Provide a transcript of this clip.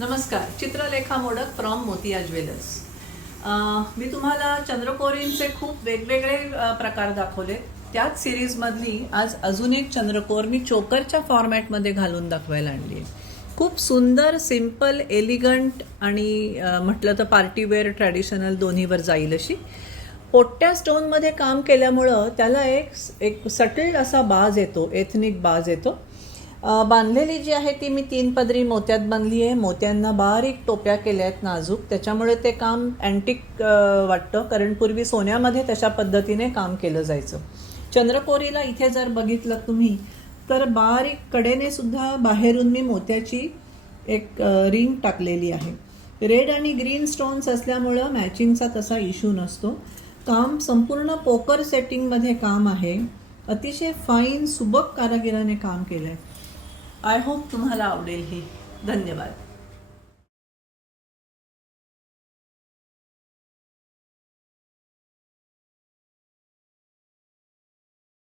नमस्कार, चित्रलेखा मोडक फ्रॉम मोतिया ज्वेलर्स. मी तुम्हाला चंद्रकोरींचे खूप वेगवेगळे प्रकार दाखवले. त्याच सिरीजमधली आज अजून एक चंद्रकोर मी चोकरच्या फॉर्मॅटमध्ये घालून दाखवायला आणली आहे. खूप सुंदर, सिम्पल, एलिगंट आणि म्हटलं तर पार्टीवेअर, ट्रॅडिशनल दोन्हीवर जाईल अशी. पोट्ट्या स्टोनमध्ये काम केल्यामुळं त्याला एक सटल असा बाज येतो, एथनिक बाज येतो. बांधलेली जी आहे ती मी 3 पदरी मोत्यात बांधली आहे. मोत्यांना बारीक टोप्या केल्या आहेत नाजूक, त्याच्यामुळे ते काम अँटिक वाटतं, कारण पूर्वी सोन्यामध्ये तशा पद्धतीने काम केलं जायचं. चंद्रकोरीला इथे जर बघितलं तुम्ही तर बारीक कडेने सुद्धा बाहेरून मी मोत्याची एक रिंग टाकलेली आहे. रेड आणि ग्रीन स्टोन्स असल्यामुळं मॅचिंगचा तसा इश्यू नसतो. काम संपूर्ण पोकर सेटिंगमध्ये काम आहे. अतिशय फाईन सुबक कारागिराने काम केलं आहे. आय होप तुम्हाला आवडेल हे. धन्यवाद.